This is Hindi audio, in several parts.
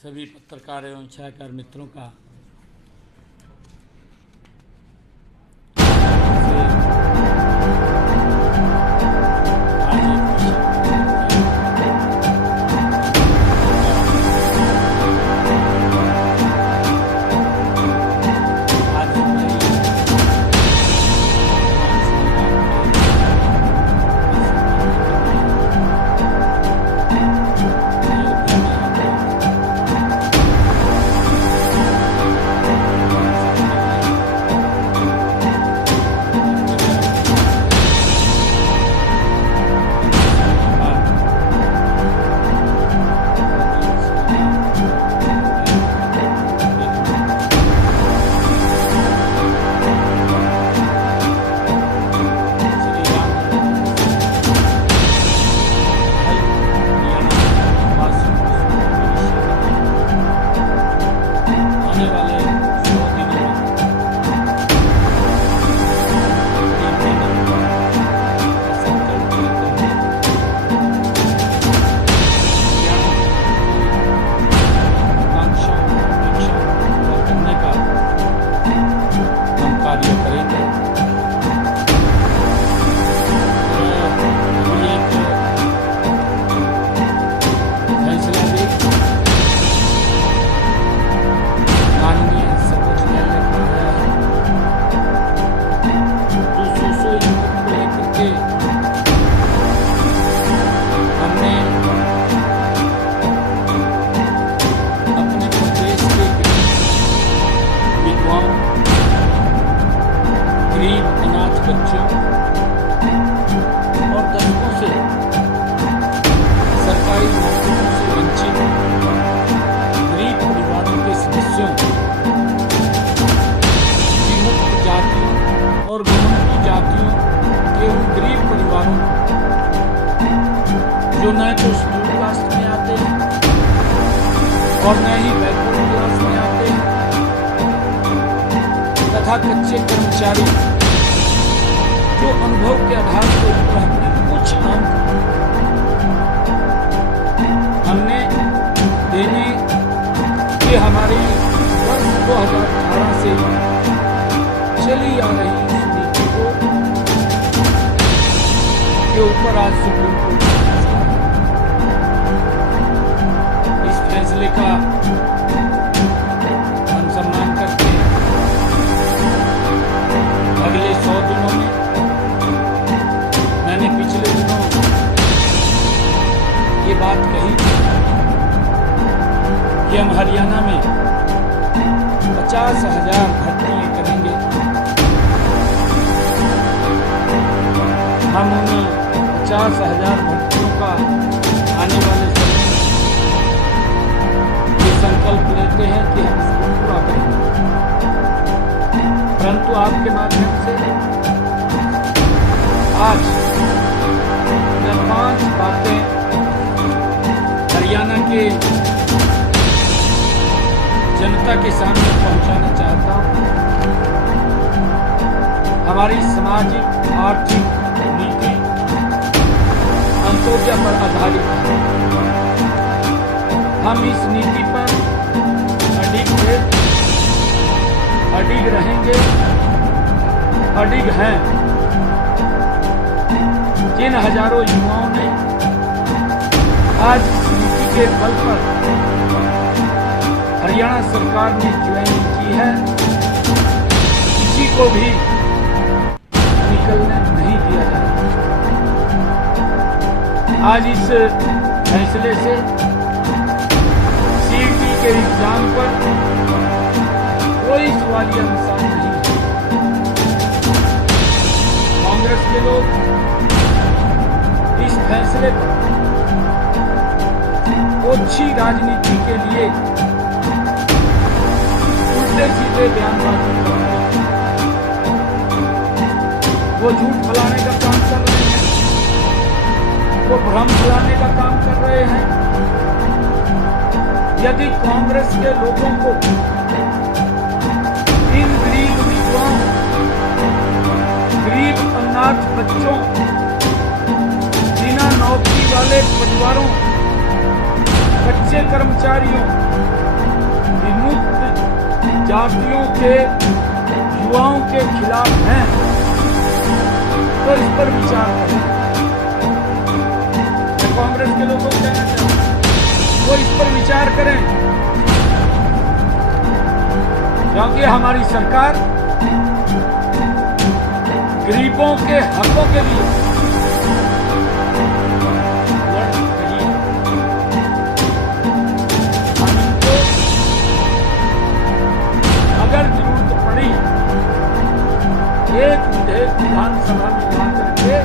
सभी पत्रकार एवं छायाकार मित्रों का गरीब अनाथ बच्चों और दशकों से सरकारी नौकरियों से वंचित गरीब परिवारों के सदस्यों, विमुक्त जातियों और विमुक्त जातियों के उन गरीब परिवारों को जो न तो शेड्यूल कास्ट में आते हैं और न ही बैकवर्ड क्लास में आते हैं तथा कच्चे कर्मचारी जो अनुभव के आधार पर अपने कुछ अंक हमने देने के हमारी वर्ष 2018 से चली आ रही इस नीति को के ऊपर आज सुप्रीम कोर्ट ने फैसला इस फैसले का हम सम्मान करते हैं। अगले 100 दिनों में मैंने पिछले दिनों ये बात कही थी कि हम हरियाणा में 50,000 भर्तियां करेंगे। हम उन 50,000 भर्तियों का आने वाले समय में ये संकल्प लेते हैं कि हम इसको पूरा करेंगे। परंतु आपके माध्यम से आज मैं 5 बातें हरियाणा के जनता के सामने पहुंचाना चाहता हूं। हमारी सामाजिक आर्थिक नीति अंत्योदय पर आधारित है। हम इस नीति पर अडिग रहेंगे, अडिग हैं। जिन हजारों युवाओं ने आज इस नीति के बल पर हरियाणा सरकार ने ज्वाइनिंग की है, किसी को भी निकलने नहीं दिया जाएगा। आज इस फैसले से सीईटी के एग्जाम पर कोई सवालिया निशान नहीं है। कांग्रेस के लोग इस फैसले पर ओछी राजनीति के लिए उल्टे सीधे बयानबाजी कर रहे हैं। वो झूठ फैलाने का काम कर रहे हैं, वो भ्रम फैलाने का काम कर रहे हैं। यदि कांग्रेस के लोगों को इन गरीब विधवाओं, गरीब अनाथ बच्चों, बिना नौकरी वाले परिवारों कच्चे कर्मचारियों, विमुक्त जातियों के युवाओं के खिलाफ हैं, तो इस पर विचार करें। मैं कांग्रेस के लोगों को कहना चाहता हूं, वो इस पर विचार करें, क्योंकि हमारी सरकार गरीबों के हकों के लिए लड़ रही है। हमको अगर जरूरत पड़ी एक विधेयक विधानसभा में ला करके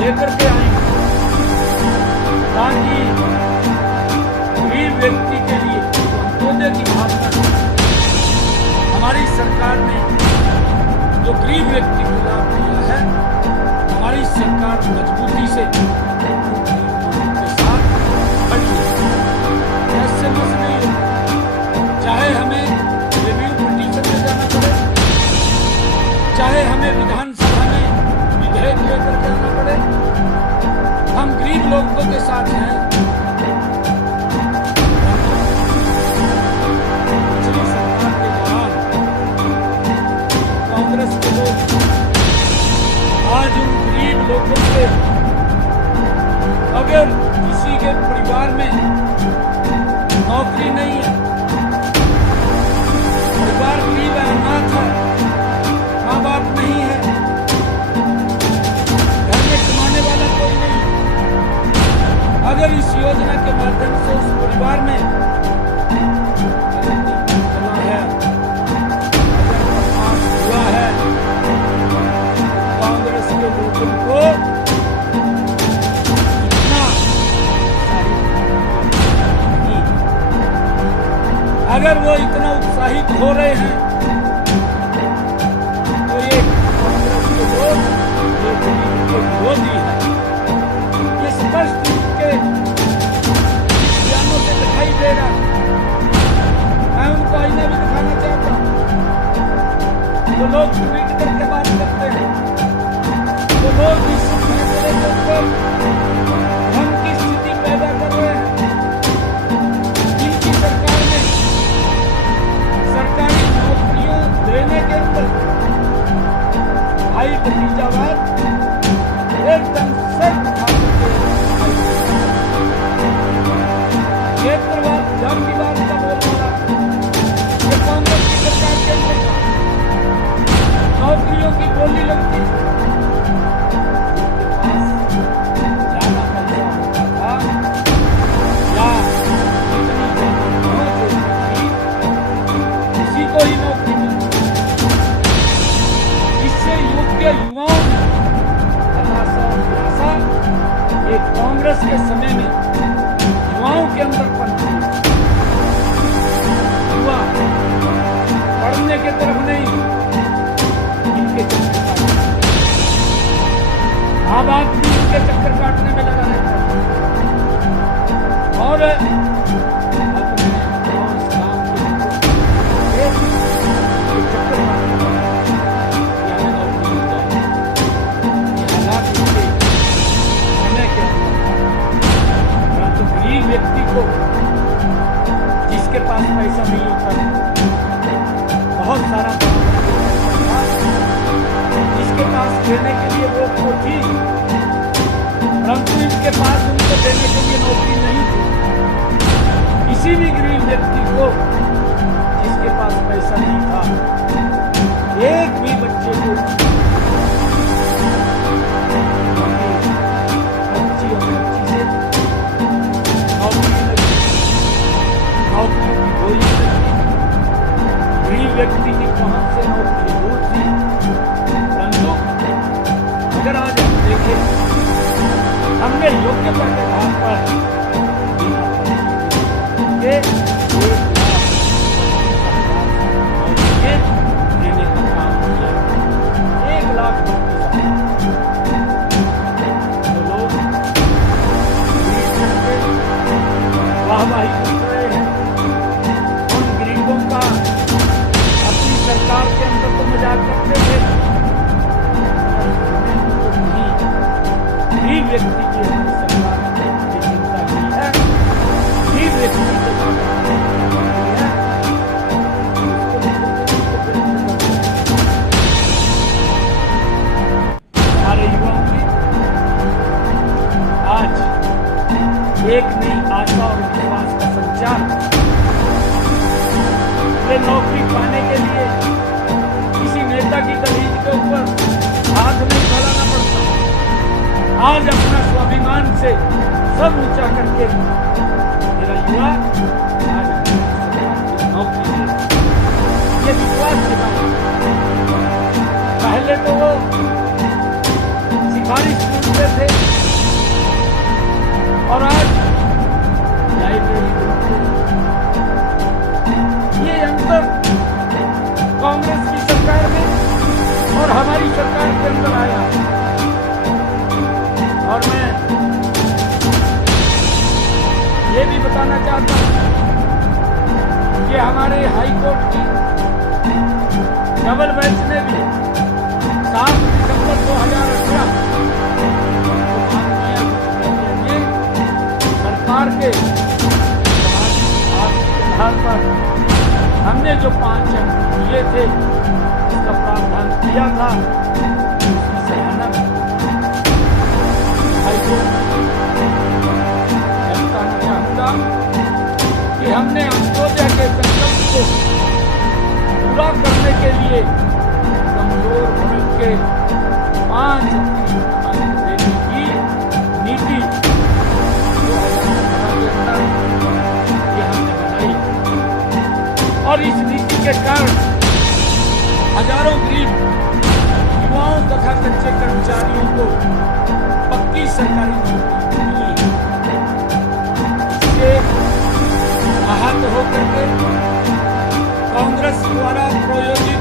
लेकर के आएंगे, ताकि गरीब व्यक्ति के लिए अंत्योदय की भावना हमारी सरकार ने जो गरीब व्यक्ति को लाभ दिया है, हमारी सरकार मजबूती से के साथ खड़ी है। ऐसे मस नहीं हो, चाहे हमें रिव्यू पिटीशन में जाना पड़े, चाहे हमें विधानसभा में विधेयक लेकर जाना पड़े, हम गरीब लोगों के साथ हैं। पिछली सरकार के दौरान कांग्रेस के लोग आज उन गरीब लोगों के, अगर किसी के परिवार में नौकरी नहीं है, परिवार गरीब है, अनाथ है, माँ बाप नहीं है, घर में कमाने वाला कोई नहीं, अगर इस योजना के माध्यम से उस परिवार में चला है, अगर पास हुआ है, कांग्रेस के लोगों को इतना अगर वो इतना उत्साहित हो रहे हैं, तो ये कांग्रेस के लोग ये गरीब के विरोधी हैं। ये स्पष्ट रूप के बयानों से दिखाई दे रहा है। मैं उनको आईना भी दिखाना चाहता हूँ। जो लोग ट्वीट करके बात करते हैं, जो लोग इस फैसले के ऊपर भ्रम की स्थिति पैदा कर रहे हैं, जिनकी सरकार ने सरकारी नौकरियों देने के अंदर भाई भतीजावाद एकदम सर उठा करके क्षेत्रवाद, जातिवाद का बोलबाला ये कांग्रेस की सरकार के अंदर नौकरियों की बोली लगती थी। ज्यादा पैसा होता था या जितनी ज्यादा पहुंच होती थी, उसी को ही नौकरी मिलती। इससे योग्य युवाओं में हताशा और निराशा ये कांग्रेस के समय में युवाओं के अंदर पनपी। युवा पढ़ने के तरफ नहीं, इनके चक्कर काटने, माँ बाप भी इनके चक्कर काटने में लगा रहता है और अपने काम के चक्कर काटने कि हमें नौकरी मिल जाए। ये हालात इनके समय के अंदर, परंतु गरीब व्यक्ति को जिसके पास पैसा नहीं होता है, बहुत सारा पैसा था जिसके पास देने के लिए वो तो थी, परंतु इनके पास उनको देने के लिए नौकरी नहीं थी। किसी भी गरीब व्यक्ति को जिसके पास पैसा नहीं था, एक भी बच्चे को अच्छी और अच्छी से नौकरी लगी, नौकरियों की बोली लगी। गरीब व्यक्ति की पहुंच से नौकरी दूर थी, परंतु अगर आज हम देखें, हमने योग्यता के आधार पर के 1,25,000 देने का काम किया। 1,32,000 जो लोग वाहवाही कर रहे हैं, उन गरीबों का अपनी सरकार के अंदर तो मजाक करते थे, गरीब व्यक्ति की हमारी सरकार ने चिंता की है। नौकरी पाने के लिए किसी नेता की दलील के ऊपर हाथ नहीं फैलाना पड़ता। आज अपना स्वाभिमान से सब ऊंचा करके मेरा युवा आज नौकरी ले, ये विश्वास की बात है। पहले तो वो सिफारिश ढूंढते थे और आज लाइब्रेरी ढूंढते। ये अंतर कांग्रेस की सरकार में और हमारी सरकार के अंदर आया। और मैं ये भी बताना चाहता हूं कि हमारे हाई कोर्ट की डबल बेंच ने भी 7 दिसंबर 2018 में सरकार के आधार पर हमने जो 5 अंक दिए थे उसका प्रावधान किया था, उसकी सराहना हाईकोर्ट मैं बताना चाहूंगा कि हमने अंत्योदय के संकल्प को पूरा करने के लिए कमजोर वर्ग के 5 अंक देने की नीति 2018 के अंदर ये हमने बनाई और इस नीति के कारण हजारों गरीब युवाओं तथा कच्चे कर्मचारियों को पक्की सरकारी नौकरी मिली। इससे आहत होकर के कांग्रेस द्वारा प्रायोजित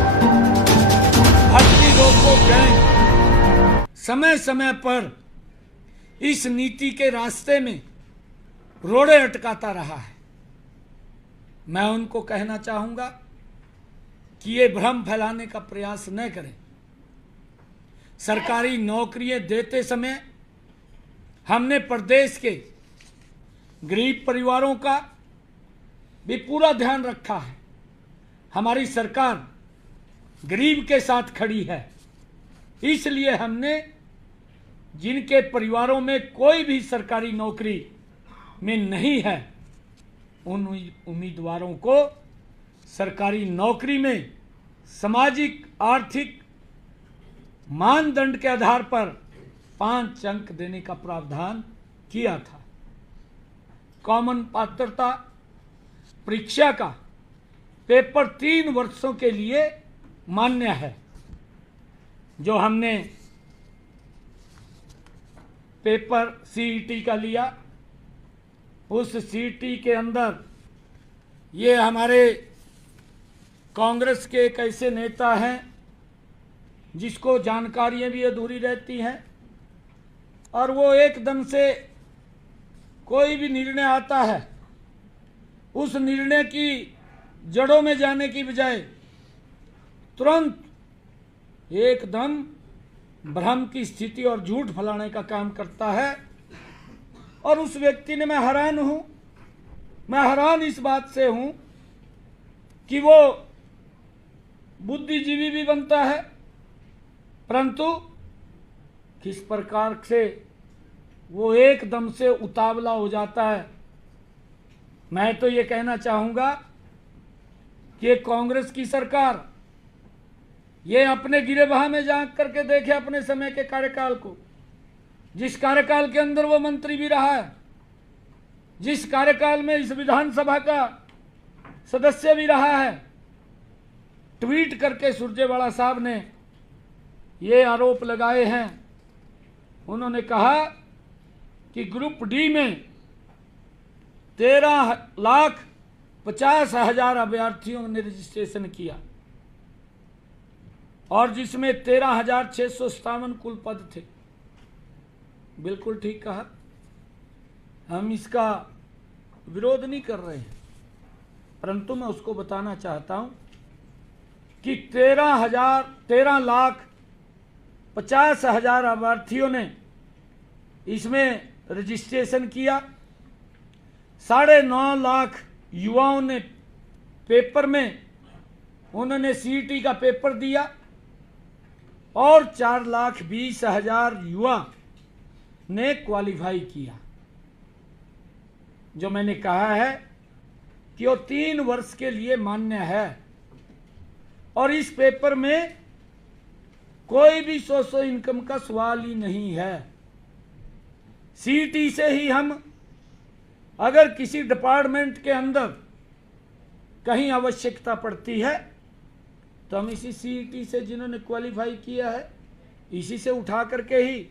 भर्ती रोको गैंग समय समय पर इस नीति के रास्ते में रोड़े अटकाता रहा है। मैं उनको कहना चाहूंगा कि ये भ्रम फैलाने का प्रयास न करें। सरकारी नौकरियां देते समय हमने प्रदेश के गरीब परिवारों का भी पूरा ध्यान रखा है। हमारी सरकार गरीब के साथ खड़ी है, इसलिए हमने जिनके परिवारों में कोई भी सरकारी नौकरी में नहीं है उन उम्मीदवारों को सरकारी नौकरी में सामाजिक आर्थिक मानदंड के आधार पर 5 अंक देने का प्रावधान किया था। कॉमन पात्रता परीक्षा का पेपर 3 वर्षों के लिए मान्य है। जो हमने पेपर सीईटी का लिया, उस सीईटी के अंदर ये हमारे कांग्रेस के एक ऐसे नेता हैं जिसको जानकारियां भी अधूरी रहती हैं और वो एकदम से कोई भी निर्णय आता है उस निर्णय की जड़ों में जाने की बजाय तुरंत एकदम भ्रम की स्थिति और झूठ फैलाने का काम करता है। और उस व्यक्ति ने मैं हैरान इस बात से हूं कि वो बुद्धिजीवी भी बनता है, परंतु किस प्रकार से वो एकदम से उतावला हो जाता है। मैं तो ये कहना चाहूंगा कि कांग्रेस की सरकार ये अपने गिरेबान में झांक करके देखे अपने समय के कार्यकाल को, जिस कार्यकाल के अंदर वो मंत्री भी रहा है, जिस कार्यकाल में इस विधानसभा का सदस्य भी रहा है। ट्वीट करके सुरजेवाला साहब ने ये आरोप लगाए हैं। उन्होंने कहा कि ग्रुप डी में 13,50,000 अभ्यर्थियों ने रजिस्ट्रेशन किया और जिसमें 13,657 कुल पद थे। बिल्कुल ठीक कहा, हम इसका विरोध नहीं कर रहे हैं, परंतु मैं उसको बताना चाहता हूं कि 13,50,000 अभ्यर्थियों ने इसमें रजिस्ट्रेशन किया। 9.5 लाख युवाओं ने पेपर में उन्होंने सीईटी का पेपर दिया और 4,20,000 युवा ने क्वालिफाई किया। जो मैंने कहा है कि वो 3 वर्ष के लिए मान्य है, और इस पेपर में कोई भी सोर्स ऑफ इनकम का सवाल ही नहीं है। सीईटी से ही हम अगर किसी डिपार्टमेंट के अंदर कहीं आवश्यकता पड़ती है तो हम इसी सीईटी से जिन्होंने क्वालिफाई किया है इसी से उठा करके ही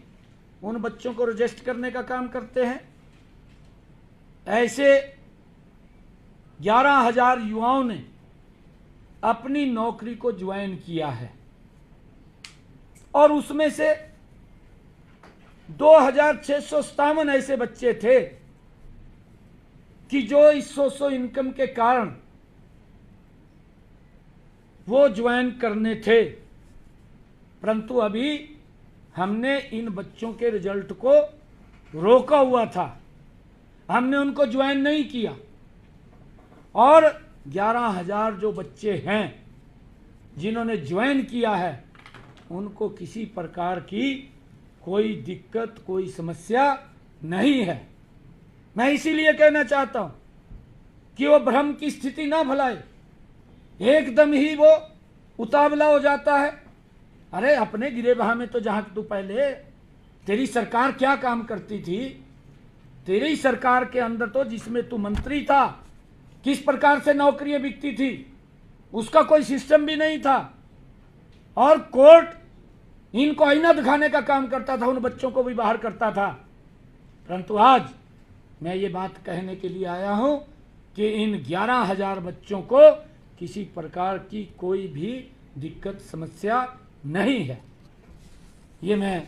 उन बच्चों को रजिस्टर करने का काम करते हैं। ऐसे 11,000 युवाओं ने अपनी नौकरी को ज्वाइन किया है और उसमें से 2,657 ऐसे बच्चे थे कि जो इस सोर्स ऑफ इनकम के कारण वो ज्वाइन करने थे, परंतु अभी हमने इन बच्चों के रिजल्ट को रोका हुआ था, हमने उनको ज्वाइन नहीं किया। और 11,000 जो बच्चे हैं जिन्होंने ज्वाइन किया है उनको किसी प्रकार की कोई दिक्कत कोई समस्या नहीं है। मैं इसीलिए कहना चाहता हूं कि वो भ्रम की स्थिति ना भलाए, एकदम ही वो उतावला हो जाता है। अरे अपने गिरेबान में तो जहां तू पहले तेरी सरकार क्या काम करती थी, तेरी सरकार के अंदर तो जिसमें तू मंत्री था किस प्रकार से नौकरियां बिकती थी उसका कोई सिस्टम भी नहीं था और कोर्ट इनको आईना दिखाने का काम करता था, उन बच्चों को भी बाहर करता था। परंतु आज मैं ये बात कहने के लिए आया हूं कि इन 11,000 बच्चों को किसी प्रकार की कोई भी दिक्कत समस्या नहीं है, ये मैं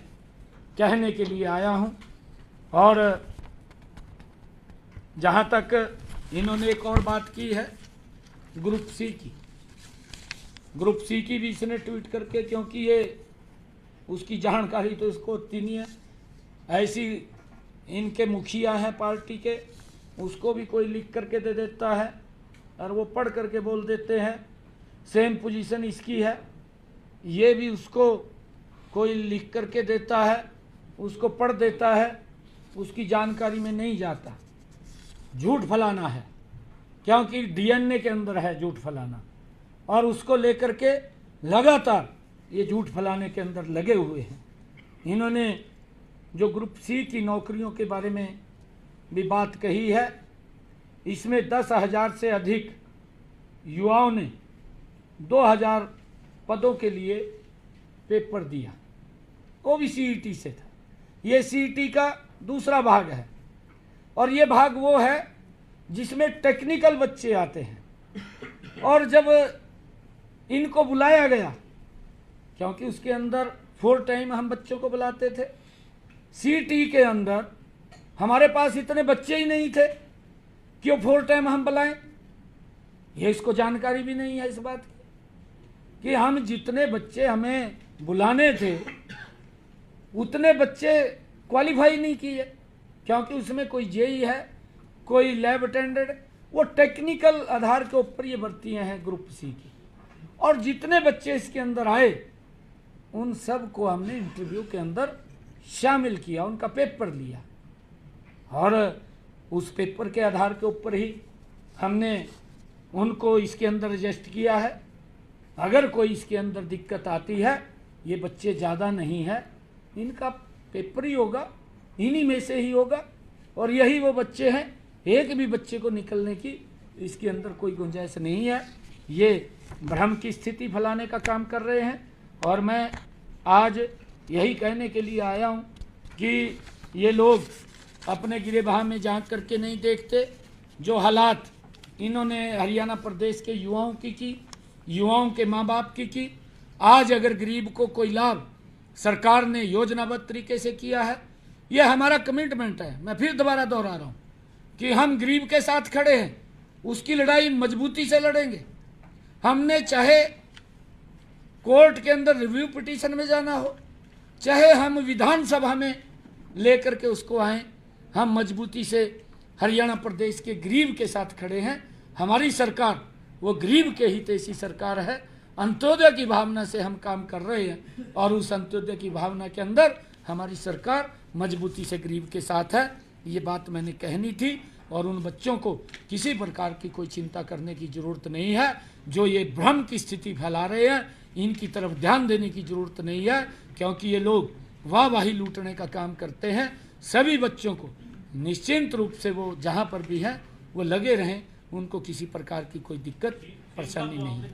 कहने के लिए आया हूं। और जहां तक इन्होंने एक और बात की है ग्रुप सी की, ग्रुप सी की भी इसने ट्वीट करके, क्योंकि ये उसकी जानकारी तो इसको होती नहीं है, ऐसी इनके मुखिया हैं पार्टी के उसको भी कोई लिख करके दे देता है और वो पढ़ करके बोल देते हैं सेम पोजीशन इसकी है, ये भी उसको कोई लिख करके देता है, उसको पढ़ देता है, उसकी जानकारी में नहीं जाता। झूठ फैलाना है, क्योंकि डीएनए के अंदर है झूठ फैलाना, और उसको लेकर के लगातार ये झूठ फैलाने के अंदर लगे हुए हैं। इन्होंने जो ग्रुप सी की नौकरियों के बारे में भी बात कही है, इसमें 10,000 से अधिक युवाओं ने 2,000 पदों के लिए पेपर दिया, वो भी सीईटी से था। ये सीईटी का दूसरा भाग है और ये भाग वो है जिसमें टेक्निकल बच्चे आते हैं। और जब इनको बुलाया गया, क्योंकि उसके अंदर 4 टाइम हम बच्चों को बुलाते थे, सीईटी के अंदर हमारे पास इतने बच्चे ही नहीं थे कि वो 4 टाइम हम बुलाएं। ये इसको जानकारी भी नहीं है इस बात की कि हम जितने बच्चे हमें बुलाने थे उतने बच्चे क्वालिफाई नहीं किए, क्योंकि उसमें कोई जेई है, कोई लैब अटेंडेंट, वो टेक्निकल आधार के ऊपर ये भर्तियां हैं ग्रुप सी की। और जितने बच्चे इसके अंदर आए उन सब को हमने इंटरव्यू के अंदर शामिल किया, उनका पेपर लिया और उस पेपर के आधार के ऊपर ही हमने उनको इसके अंदर रजिस्टर किया है। अगर कोई इसके अंदर दिक्कत आती है, ये बच्चे ज़्यादा नहीं है, इनका पेपर ही होगा, इन्हीं में से ही होगा और यही वो बच्चे हैं, एक भी बच्चे को निकलने की इसके अंदर कोई गुंजाइश नहीं है। ये भ्रम की स्थिति फैलाने का काम कर रहे हैं और मैं आज यही कहने के लिए आया हूँ कि ये लोग अपने गिरेबान में झांक करके नहीं देखते। जो हालात इन्होंने हरियाणा प्रदेश के युवाओं की युवाओं के माँ बाप की, आज अगर गरीब को कोई लाभ सरकार ने योजनाबद्ध तरीके से किया है, यह हमारा कमिटमेंट है। मैं फिर दोबारा दोहरा रहा हूँ कि हम गरीब के साथ खड़े हैं, उसकी लड़ाई मजबूती से लड़ेंगे। हमने चाहे कोर्ट के अंदर रिव्यू पिटीशन में जाना हो, चाहे हम विधानसभा में लेकर के उसको आए, हम मजबूती से हरियाणा प्रदेश के गरीब के साथ खड़े हैं। हमारी सरकार वो गरीब के हितैषी सरकार है, अंत्योदय की भावना से हम काम कर रहे हैं और उस अंत्योदय की भावना के अंदर हमारी सरकार मजबूती से गरीब के साथ है। ये बात मैंने कहनी थी और उन बच्चों को किसी प्रकार की कोई चिंता करने की ज़रूरत नहीं है। जो ये भ्रम की स्थिति फैला रहे हैं, इनकी तरफ ध्यान देने की ज़रूरत नहीं है, क्योंकि ये लोग वाहवाही लूटने का काम करते हैं। सभी बच्चों को निश्चिंत रूप से वो जहाँ पर भी हैं वो लगे रहें, उनको किसी प्रकार की कोई दिक्कत परेशानी नहीं है।